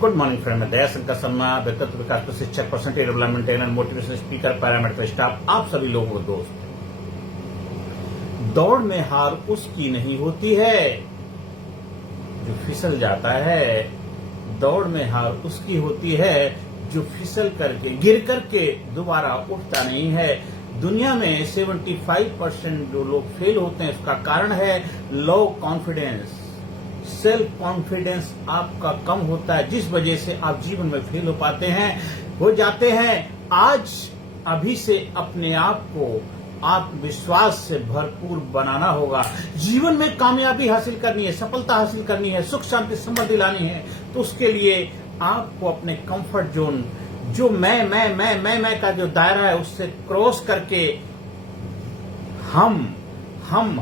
Good morning friend, मैं दयाशंकर शर्मा, व्यक्तित्व विकास प्रशिक्षक, personality development trainer, motivational speaker, paramedical staff, आप सभी लोगों को दोस्त। दौड़ में हार उसकी नहीं होती है जो फिसल जाता है, दौड़ में हार उसकी होती है जो फिसल करके गिर करके दोबारा उठता नहीं है। दुनिया में 75% जो लोग फेल होते हैं उसका कारण है लो कॉन्फिडेंस। सेल्फ कॉन्फिडेंस आपका कम होता है, जिस वजह से आप जीवन में फेल हो जाते हैं। आज अभी से अपने आप को आत्मविश्वास से भरपूर बनाना होगा। जीवन में कामयाबी हासिल करनी है, सफलता हासिल करनी है, सुख शांति समृद्धि लानी है, तो उसके लिए आपको अपने कंफर्ट जोन, जो मैं का जो दायरा है, उससे क्रॉस करके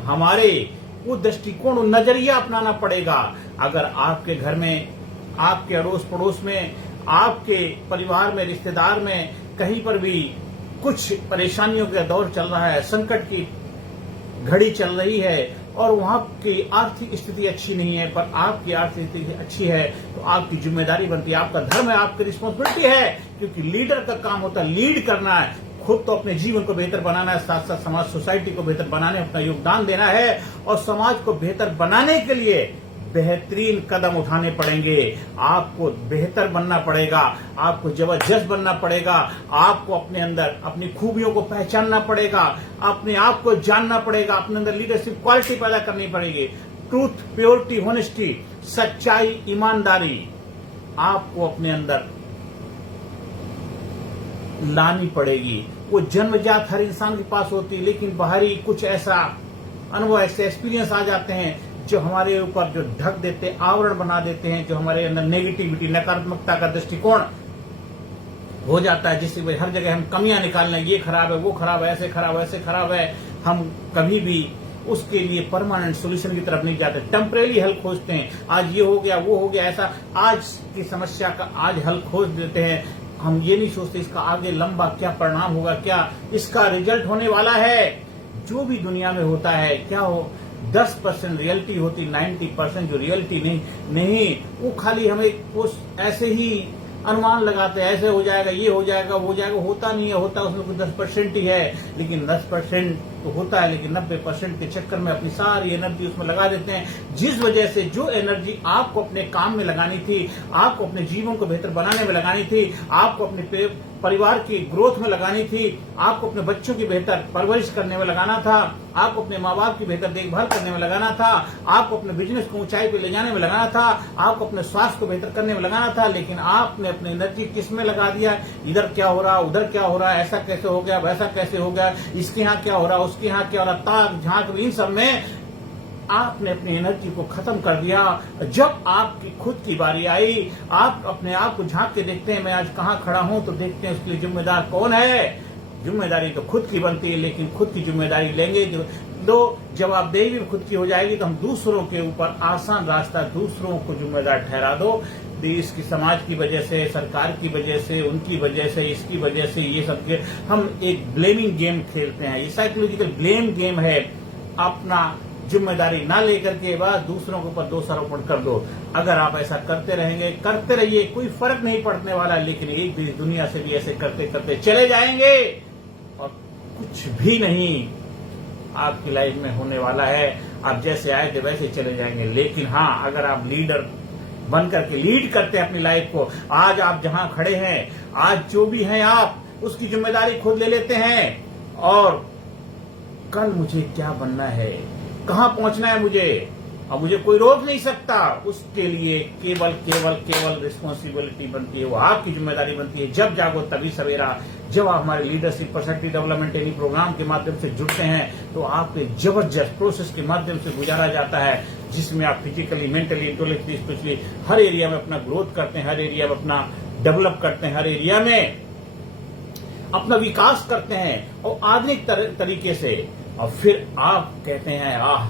हमारे वो दृष्टिकोण, नजरिया अपनाना पड़ेगा। अगर आपके घर में, आपके अड़ोस पड़ोस में, आपके परिवार में, रिश्तेदार में कहीं पर भी कुछ परेशानियों का दौर चल रहा है, संकट की घड़ी चल रही है और वहां की आर्थिक स्थिति अच्छी नहीं है, पर आपकी आर्थिक स्थिति अच्छी है, तो आपकी जिम्मेदारी बनती है, आपका धर्म है, आपकी रिस्पॉन्सिबिलिटी है। क्योंकि लीडर का काम होता है लीड करना है, खुद तो अपने जीवन को बेहतर बनाना है, साथ साथ समाज, सोसाइटी को बेहतर बनाने में अपना योगदान देना है, और समाज को बेहतर बनाने के लिए बेहतरीन कदम उठाने पड़ेंगे। आपको बेहतर बनना पड़ेगा, आपको जबरदस्त बनना पड़ेगा, आपको अपने अंदर अपनी खूबियों को पहचानना पड़ेगा, अपने आप को जानना पड़ेगा, अपने अंदर लीडरशिप क्वालिटी पैदा करनी पड़ेगी। ट्रूथ, प्योरिटी, होनेस्टी, सच्चाई, ईमानदारी आपको अपने अंदर लानी पड़ेगी। वो जन्मजात हर इंसान के पास होती है, लेकिन बाहरी कुछ ऐसा अनुभव, ऐसे एक्सपीरियंस आ जाते हैं जो हमारे ऊपर जो ढक देते, आवरण बना देते हैं, जो हमारे अंदर नेगेटिविटी, नकारात्मकता का दृष्टिकोण हो जाता है, जिसकी वजह हर जगह हम कमियां निकालने, ये खराब है, वो खराब है, ऐसे खराब है, ऐसे खराब है। हम कभी भी उसके लिए परमानेंट सोल्यूशन की तरफ नहीं जाते, टेम्परेरी हल खोजते हैं। आज ये हो गया, वो हो गया, ऐसा आज की समस्या का आज हल खोज देते हैं। हम ये नहीं सोचते इसका आगे लंबा क्या परिणाम होगा, क्या इसका रिजल्ट होने वाला है। जो भी दुनिया में होता है, क्या हो 10% रियलिटी होती, 90% जो रियलिटी नहीं, वो खाली हमें उस ऐसे ही अनुमान लगाते हैं, ऐसे हो जाएगा, ये हो जाएगा, वो हो जाएगा, होता नहीं है, होता उसमें कुछ 10% ही है। लेकिन 10% तो होता है, लेकिन 90% के चक्कर में अपनी सारी एनर्जी उसमें लगा देते हैं, जिस वजह से जो एनर्जी आपको अपने काम में लगानी थी, आपको अपने जीवन को बेहतर बनाने में लगानी थी, आपको अपने परिवार की ग्रोथ में लगानी थी, आपको अपने बच्चों की बेहतर परवरिश करने में लगाना था, आपको अपने माँ बाप की बेहतर देखभाल करने में लगाना था, आपको अपने बिजनेस को ऊंचाई पे ले जाने में लगाना था, आपको अपने स्वास्थ्य को बेहतर करने में लगाना था, लेकिन आपने अपनी एनर्जी किस में लगा दिया? इधर क्या हो रहा, उधर क्या हो रहा, ऐसा कैसे हो गया, वैसा कैसे हो गया, इसके यहाँ क्या हो रहा, उसके यहाँ क्या हो रहा, ताक झांक, इन सब में आपने अपनी एनर्जी को खत्म कर दिया। जब आपकी खुद की बारी आई, आप अपने आप को झांक के देखते हैं, मैं आज कहाँ खड़ा हूं, तो देखते हैं उसके लिए जिम्मेदार कौन है। जिम्मेदारी तो खुद की बनती है, लेकिन खुद की जिम्मेदारी लेंगे तो जवाबदेही भी खुद की हो जाएगी, तो हम दूसरों के ऊपर आसान रास्ता, दूसरों को जिम्मेदार ठहरा दो। देश की, समाज की वजह से, सरकार की वजह से, उनकी वजह से, इसकी वजह से, ये सब के हम एक ब्लेमिंग गेम खेलते हैं। ये साइकोलॉजिकल ब्लेम गेम है। अपना जिम्मेदारी ना लेकर के बस दूसरों के ऊपर दोषारोपण कर दो। अगर आप ऐसा करते रहेंगे, करते रहिए, कोई फर्क नहीं पड़ने वाला, लेकिन एक दिन दुनिया से भी ऐसे करते करते चले जाएंगे और कुछ भी नहीं आपकी लाइफ में होने वाला है। आप जैसे आए थे वैसे चले जाएंगे। लेकिन हाँ, अगर आप लीडर बन करके लीड करते हैं अपनी लाइफ को, आज आप जहां खड़े हैं, आज जो भी हैं आप, उसकी जिम्मेदारी खुद ले लेते हैं, और कल मुझे क्या बनना है, कहां पहुंचना है मुझे, और मुझे कोई रोक नहीं सकता, उसके लिए केवल रिस्पॉन्सिबिलिटी बनती है, वो आपकी जिम्मेदारी बनती है। जब जागो तभी सवेरा। जब आप हमारे लीडरशिप, पर्सनैलिटी डेवलपमेंट यानी प्रोग्राम के माध्यम से जुड़ते हैं, तो आपको एक जबरदस्त प्रोसेस के माध्यम से गुजारा जाता है, जिसमें आप फिजिकली, मेंटली, इंटेलेक्चुअली, स्पिरिचुअली हर एरिया में अपना ग्रोथ करते हैं, हर एरिया में अपना डेवलप करते हैं, हर एरिया में अपना विकास करते हैं, और आधुनिक तरीके से। और फिर आप कहते हैं, आह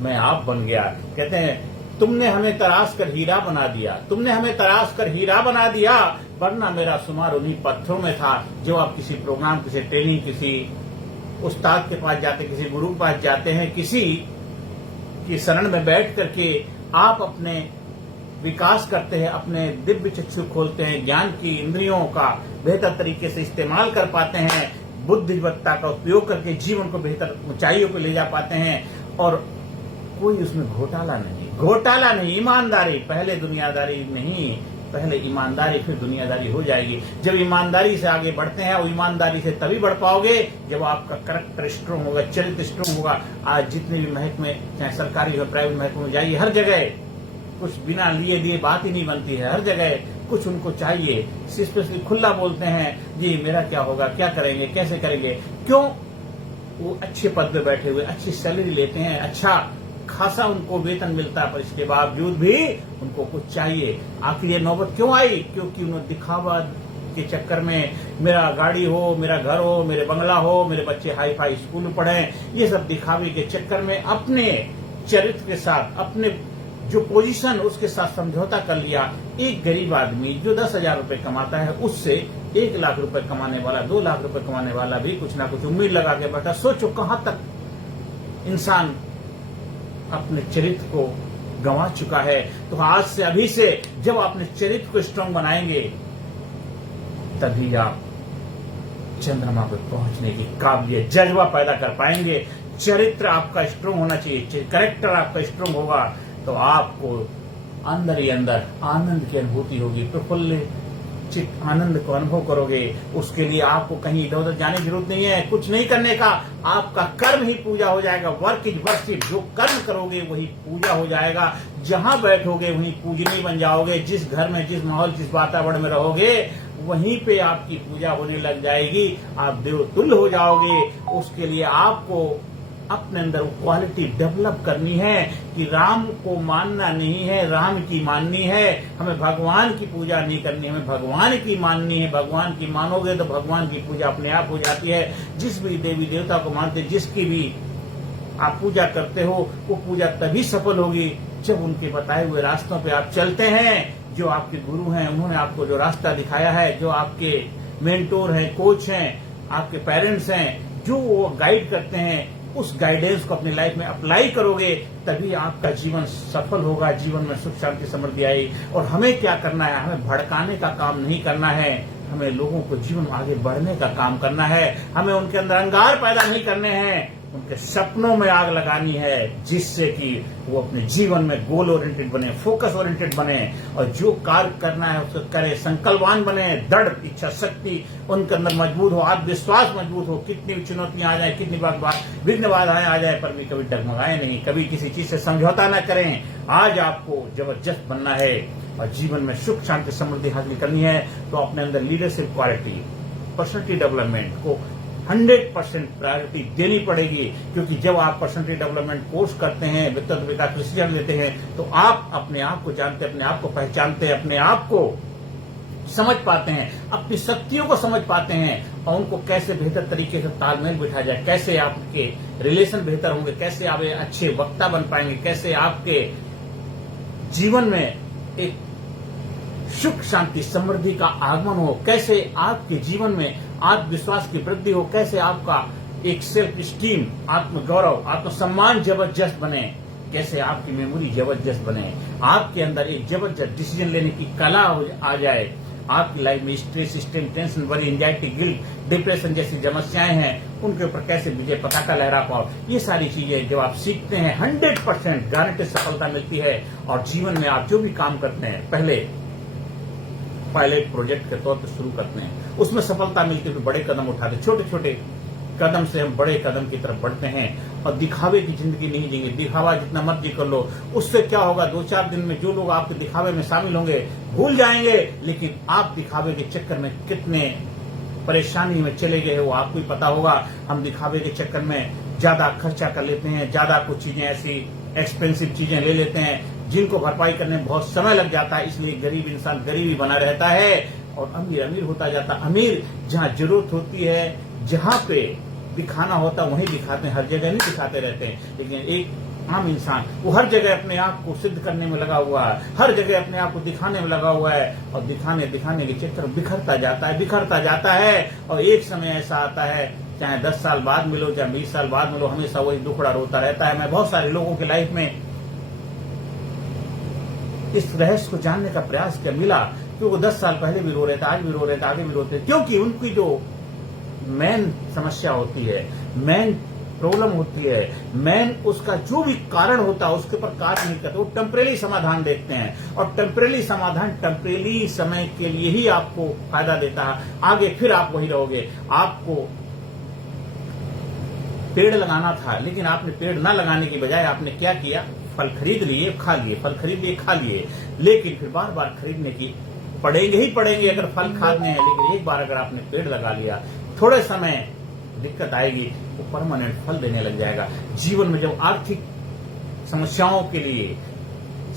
मैं आप बन गया। कहते हैं, तुमने हमें तराश कर हीरा बना दिया, तुमने हमें तराश कर हीरा बना दिया, वरना मेरा शुमार उन्हीं पत्थरों में था। जब आप किसी प्रोग्राम, किसी ट्रेनिंग, किसी उस्ताद के पास जाते, किसी गुरु के पास जाते हैं, किसी की शरण में बैठ करके आप अपने विकास करते हैं, अपने दिव्य चक्षु खोलते हैं, ज्ञान की इंद्रियों का बेहतर तरीके से इस्तेमाल कर पाते हैं, बुद्धिमत्ता का उपयोग करके जीवन को बेहतर ऊंचाइयों को ले जा पाते हैं, और कोई उसमें घोटाला नहीं, ईमानदारी, पहले दुनियादारी नहीं, पहले ईमानदारी फिर दुनियादारी हो जाएगी। जब ईमानदारी से आगे बढ़ते हैं, और ईमानदारी से तभी बढ़ पाओगे जब आपका करैक्टर स्ट्रांग होगा, चरित्र स्ट्रांग होगा। आज जितने भी महकमे, चाहे सरकारी हो प्राइवेट महकमे में जाइए, हर जगह कुछ बिना लिए दिए बात ही नहीं बनती है, हर जगह कुछ उनको चाहिए। स्पेशली खुला बोलते हैं, जी मेरा क्या होगा, क्या करेंगे, कैसे करेंगे, क्यों? वो अच्छे पद पे बैठे हुए, अच्छी सैलरी लेते हैं, अच्छा खासा उनको वेतन मिलता है, पर इसके बावजूद भी उनको कुछ चाहिए। आखिर ये नौबत क्यों आई? क्योंकि उन्होंने दिखावा के चक्कर में, मेरा गाड़ी हो, मेरा घर हो, मेरे बंगला हो, मेरे बच्चे हाई फाई स्कूल में पढ़े, ये सब दिखावे के चक्कर में अपने चरित्र के साथ, अपने जो पोजीशन उसके साथ समझौता कर लिया। एक गरीब आदमी जो 10,000 रुपए कमाता है, उससे 1 लाख रुपए कमाने वाला, 2 लाख रुपए कमाने वाला भी कुछ ना कुछ उम्मीद लगा के बैठा। सोचो कहां तक इंसान अपने चरित्र को गंवा चुका है। तो आज से, अभी से जब अपने चरित्र को स्ट्रांग बनाएंगे, तभी आप चंद्रमा पर पहुंचने की काबिलियत, जज्बा पैदा कर पाएंगे। चरित्र आपका स्ट्रांग होना चाहिए, कैरेक्टर आपका स्ट्रांग होगा, तो आपको अंदर ही अंदर आनंद की अनुभूति होगी, प्रफुल्लित चित्त आनंद को अनुभव करोगे। उसके लिए आपको कहीं इधर उधर जाने की जरूरत नहीं है, कुछ नहीं करने का, आपका कर्म ही पूजा हो जाएगा। वर्क इज वर्शिप, जो कर्म करोगे वही पूजा हो जाएगा। जहां बैठोगे वहीं पूजनीय बन जाओगे। जिस घर में, जिस माहौल, जिस वातावरण में रहोगे, वहीं पे आपकी पूजा होने लग जाएगी, आप देवतुल्य हो जाओगे। उसके लिए आपको अपने अंदर वो क्वालिटी डेवलप करनी है कि राम को मानना नहीं है, राम की माननी है। हमें भगवान की पूजा नहीं करनी, हमें भगवान की माननी है। भगवान की मानोगे तो भगवान की पूजा अपने आप हो जाती है। जिस भी देवी देवता को मानते, जिसकी भी आप पूजा करते हो, वो पूजा तभी सफल होगी जब उनके बताए हुए रास्तों पे आप चलते हैं। जो आपके गुरु हैं, उन्होंने आपको जो रास्ता दिखाया है, जो आपके मेंटोर हैं, कोच हैं, आपके पेरेंट्स हैं, जो वो गाइड करते हैं, उस गाइडेंस को अपनी लाइफ में अप्लाई करोगे, तभी आपका जीवन सफल होगा, जीवन में सुख शांति समृद्धि आएगी। और हमें क्या करना है? हमें भड़काने का काम नहीं करना है, हमें लोगों को जीवन में आगे बढ़ने का काम करना है। हमें उनके अंदर अंगार पैदा नहीं करने हैं, उनके सपनों में आग लगानी है, जिससे कि वो अपने जीवन में गोल ओरिएंटेड बने, फोकस ओरिएंटेड बने, और जो कार्य करना है उसको करे, संकल्पवान बने, दृढ़ इच्छा शक्ति उनके अंदर मजबूत हो, आत्मविश्वास मजबूत हो। कितनी भी चुनौतियां आ जाए, कितनी विघ्न बाधाएं आ जाए, पर भी कभी डगमगाए नहीं, कभी किसी चीज से समझौता न करें। आज आपको जबरदस्त बनना है और जीवन में सुख शांति समृद्धि हासिल करनी है, तो अपने अंदर लीडरशिप क्वालिटी, पर्सनैलिटी डेवलपमेंट को 100% प्रायोरिटी देनी पड़ेगी। क्योंकि जब आप पर्सनैलिटी डेवलपमेंट कोर्स करते हैं, व्यक्तित्व विकास डिसीजन लेते हैं, तो आप अपने आप को जानते, अपने आप को पहचानते हैं, अपने आप को समझ पाते हैं, अपनी शक्तियों को समझ पाते हैं, और उनको कैसे बेहतर तरीके से तालमेल बिठा जाए, कैसे आपके रिलेशन बेहतर होंगे, कैसे आप अच्छे वक्ता बन पाएंगे, कैसे आपके जीवन में एक सुख शांति समृद्धि का आगमन हो, कैसे आपके जीवन में आत्मविश्वास की वृद्धि हो, कैसे आपका एक सेल्फ स्टीम, आत्मगौरव, आत्मसम्मान जबरदस्त बने, कैसे आपकी मेमोरी जबरदस्त बने, आपके अंदर एक जबरदस्त डिसीजन लेने की कला आ जाए, आपकी लाइफ में stress, strain, tension, worry, anxiety, guilt, depression जैसी समस्याएं हैं, उनके ऊपर कैसे विजय पताका लहरा पाओ। ये सारी चीजें जब आप सीखते हैं, 100% गारंटी सफलता मिलती है। और जीवन में आप जो भी काम करते हैं, पहले पायलट प्रोजेक्ट के तौर पर शुरू करते हैं, उसमें सफलता मिलती है, बड़े कदम उठाते, छोटे छोटे कदम से हम बड़े कदम की तरफ बढ़ते हैं। और दिखावे की जिंदगी नहीं जीएंगे। दिखावा जितना मर्जी कर लो, उससे क्या होगा, 2-4 दिन में जो लोग आपके दिखावे में शामिल होंगे भूल जाएंगे, लेकिन आप दिखावे के चक्कर में कितने परेशानी में चले गए वो आपको ही पता होगा। हम दिखावे के चक्कर में ज्यादा खर्चा कर लेते हैं, ज्यादा कुछ चीजें ऐसी एक्सपेंसिव चीजें ले लेते हैं जिनको भरपाई करने में बहुत समय लग जाता है। इसलिए गरीब इंसान गरीब ही बना रहता है और अमीर अमीर होता जाता। अमीर जहाँ जरूरत होती है, जहाँ पे दिखाना होता है वहीं दिखाते हैं, हर जगह नहीं दिखाते रहते हैं। लेकिन एक आम इंसान वो हर जगह अपने आप को सिद्ध करने में लगा हुआ है, हर जगह अपने आप को दिखाने में लगा हुआ है, और दिखाने के चक्कर बिखरता जाता है। और एक समय ऐसा आता है, चाहे 10 साल बाद मिलो, चाहे 20 साल बाद मिलो, हमेशा वही दुखड़ा रोता रहता है। मैं बहुत सारे लोगों की लाइफ में इस रहस्य को जानने का प्रयास किया, मिला कि वो 10 साल पहले भी रो रहे थे, आज भी रो रहे थे, आगे भी रोते थे, क्योंकि उनकी जो मेन समस्या होती है, मेन प्रॉब्लम होती है, मेन उसका जो भी कारण होता है उसके ऊपर कार्य नहीं करते, वो टेम्परेरी समाधान देखते हैं, और टेम्परेरी समाधान टेम्परेरी समय के लिए ही आपको फायदा देता है, आगे फिर आप वही रहोगे। आपको पेड़ लगाना था, लेकिन आपने पेड़ न लगाने की बजाय आपने क्या किया, फल खरीद लिए, खा लिए, फल खरीद लिए, खा लिए, लेकिन फिर बार बार खरीदने की पड़ेंगे ही पड़ेंगे अगर फल खाने हैं, लेकिन एक बार अगर आपने पेड़ लगा लिया, थोड़े समय दिक्कत आएगी, वो परमानेंट फल देने लग जाएगा। जीवन में जब आर्थिक समस्याओं के लिए,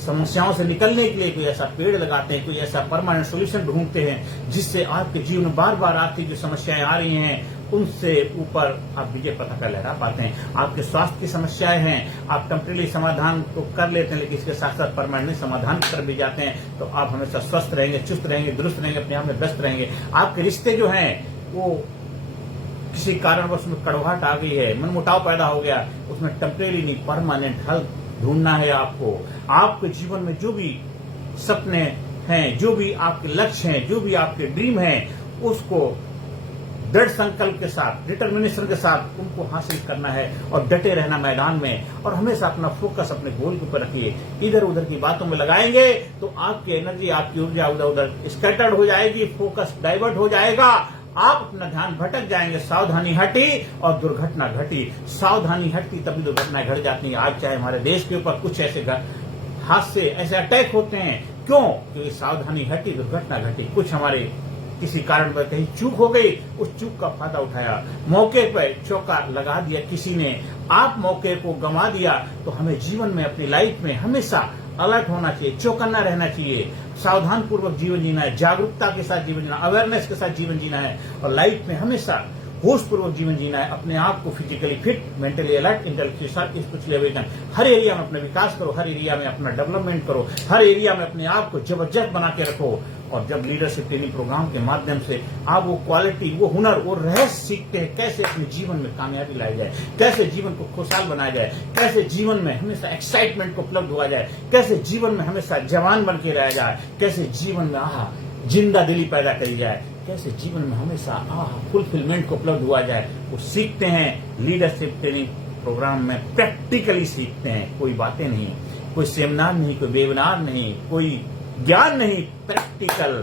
समस्याओं से निकलने के लिए कोई ऐसा पेड़ लगाते हैं, कोई ऐसा परमानेंट सोल्यूशन ढूंढते हैं, जिससे आपके जीवन में बार बार आर्थिक जो समस्याएं आ रही हैं उनसे ऊपर आप विजय पताका लहरा पाते हैं। आपके स्वास्थ्य की समस्याएं हैं, आप टेम्परेरी समाधान तो कर लेते हैं, लेकिन इसके साथ साथ परमानेंट समाधान कर भी जाते हैं, तो आप हमेशा स्वस्थ रहेंगे, चुस्त रहेंगे, दुरुस्त रहेंगे, अपने आप में व्यस्त रहेंगे। आपके रिश्ते जो हैं वो किसी कारणवश में कड़वाहट आ गई है, मनमुटाव पैदा हो गया, उसमें टेम्परेरी नहीं परमानेंट हल ढूंढना है आपको। आपके जीवन में जो भी सपने हैं, जो भी आपके लक्ष्य हैं, जो भी आपके ड्रीम हैं, उसको दृढ़ संकल्प के साथ, डिटर्मिनेशन के साथ उनको हासिल करना है और डटे रहना मैदान में, और हमेशा अपना फोकस अपने गोल के ऊपर रखिए। इधर उधर की बातों में लगाएंगे तो आपकी एनर्जी, आपकी ऊर्जा उधर उधर स्कैटर्ड हो जाएगी, फोकस डाइवर्ट हो जाएगा, आप अपना ध्यान भटक जाएंगे। सावधानी हटी और दुर्घटना घटी। सावधानी हटती तभी दुर्घटनाएं घट जाती हैं। आज चाहे हमारे देश के ऊपर कुछ ऐसे हादसे, ऐसे अटैक होते हैं, क्यों? क्योंकि सावधानी हटी, दुर्घटना घटी। कुछ हमारे किसी कारण पर कहीं चूक हो गई, उस चूक का फायदा उठाया, मौके पर चौका लगा दिया किसी ने, आप मौके को गंवा दिया। तो हमें जीवन में, अपनी लाइफ में हमेशा अलर्ट होना चाहिए, चौकन्ना रहना चाहिए, सावधान पूर्वक जीवन जीना है, जागरूकता के साथ जीवन जीना, अवेयरनेस के साथ जीवन जीना है, और लाइफ में हमेशा होश पूर्वक जीवन जीना है। अपने आप को physically fit, mentally alert, intellectually sharp, spiritually awaken. हर एरिया में अपना विकास करो, हर एरिया में अपना डेवलपमेंट करो, हर एरिया में अपने आप को जबरदस्त बना के रखो। और जब लीडरशिप ट्रेनिंग प्रोग्राम के माध्यम से आप वो क्वालिटी, वो हुनर, वो रहस्य सीखते हैं, कैसे अपने जीवन में कामयाबी लाई जाए, कैसे जीवन को खुशहाल बनाया जाए, कैसे जीवन में हमेशा एक्साइटमेंट को उपलब्ध हुआ जाए, कैसे जीवन में हमेशा जवान बन के रह जाए, कैसे जीवन में जिंदा दिली पैदा करी जाए, कैसे जीवन में हमेशा फुलफिलमेंट को उपलब्ध हुआ जाए, वो सीखते हैं लीडरशिप ट्रेनिंग प्रोग्राम में। प्रैक्टिकली सीखते हैं, कोई बातें नहीं, कोई सेमिनार नहीं, कोई वेबिनार नहीं, कोई ज्ञान नहीं, प्रैक्टिकल।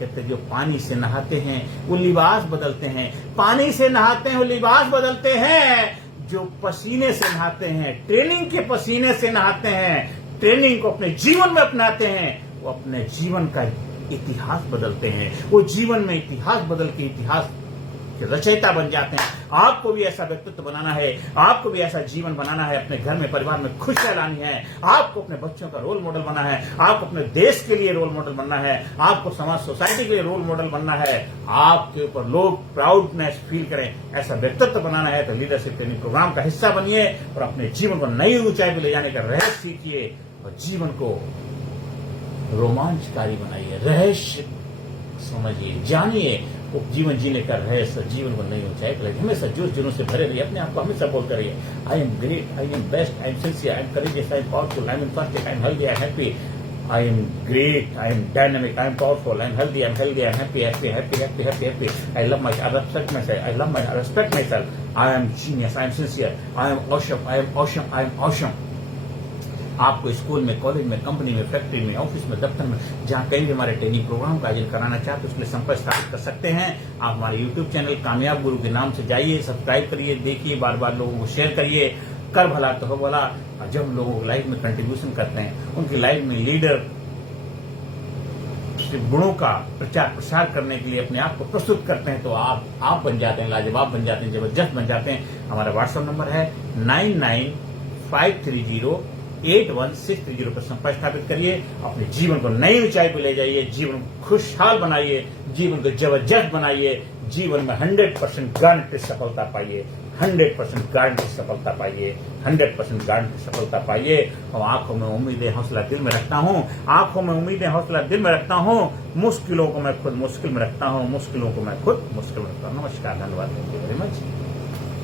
कहते जो पानी से नहाते हैं वो लिबास बदलते हैं, पानी से नहाते हैं वो लिबास बदलते हैं। जो पसीने से नहाते हैं, ट्रेनिंग के पसीने से नहाते हैं, ट्रेनिंग को अपने जीवन में अपनाते हैं, वो अपने जीवन का इतिहास बदलते हैं। वो जीवन में इतिहास बदल के इतिहास के रचयिता बन जाते हैं। आपको भी ऐसा व्यक्तित्व बनाना है, आपको भी ऐसा जीवन बनाना है, अपने घर में, परिवार में खुशियां लानी है, आपको अपने बच्चों का रोल मॉडल बनना है, आपको अपने देश के लिए रोल मॉडल बनना है, आपको समाज, सोसाइटी के लिए रोल मॉडल बनना है, आपके ऊपर लोग प्राउडनेस फील करें, ऐसा व्यक्तित्व बनाना है। तो लीडरशिप ट्रेनिंग प्रोग्राम का हिस्सा बनिए और अपने जीवन को नई ऊंचाई पर ले जाने का रहस्य सीखिए और जीवन को रोमांचकारी बनाइए, रहस्य समझिए, जानिए वो जीवन जीने का रहस्य, जीवन को नई ऊंचाई पर ले। हमेशा जोश जुनून से भरे रहिए, अपने आप को हमेशा बोलते रहिए, I am great, I am best, I am sincere, I am courageous, I am powerful, I am enthusiastic, I am healthy, I am happy, I am great, I am dynamic, I am powerful, I am healthy, I am happy, happy, happy, happy, happy, happy. I love myself, I respect myself, I respect myself. I am genius, I am sincere, I am awesome, I am awesome, I am awesome. आपको school में, college में, company में, factory में, office में, दफ्तर में, जहाँ कहीं भी हमारे ट्रेनिंग प्रोग्राम का आयोजन कराना चाहते हैं, उसके लिए संपर्क स्थापित कर सकते हैं। आप हमारे YouTube चैनल कामयाब गुरु के नाम से जाइए, सब्सक्राइब करिए, देखिए, बार बार लोगों को शेयर करिए। कर भला तो हो भला। जब हम लोगों को लाइफ में कंट्रीब्यूशन करते हैं, उनकी लाइफ में लीडर गुणों का प्रचार प्रसार करने के लिए अपने आप को प्रस्तुत करते हैं, तो आप बन जाते हैं, लाजवाब बन जाते हैं, जबरदस्त बन जाते हैं। हमारा व्हाट्सएप नंबर है 9953081630 पर संपर्क स्थापित करिए। अपने जीवन को नई ऊंचाई पर ले जाइए, जीवन को खुशहाल बनाइए, जीवन को जबरदस्त बनाइए, जीवन में 100% गारंटी सफलता पाइए, 100% गारंटी सफलता पाइए, 100% गारंटी सफलता पाइए। और आंखों में उम्मीदें, हौसला दिल में रखता हूँ, आंखों में उम्मीदें, हौसला दिल में रखता हूँ, मुश्किलों को मैं खुद मुश्किल में रखता हूँ, मुश्किलों को मैं खुद मुश्किल में रखता हूँ। नमस्कार, धन्यवाद, थैंक यू वेरी मच।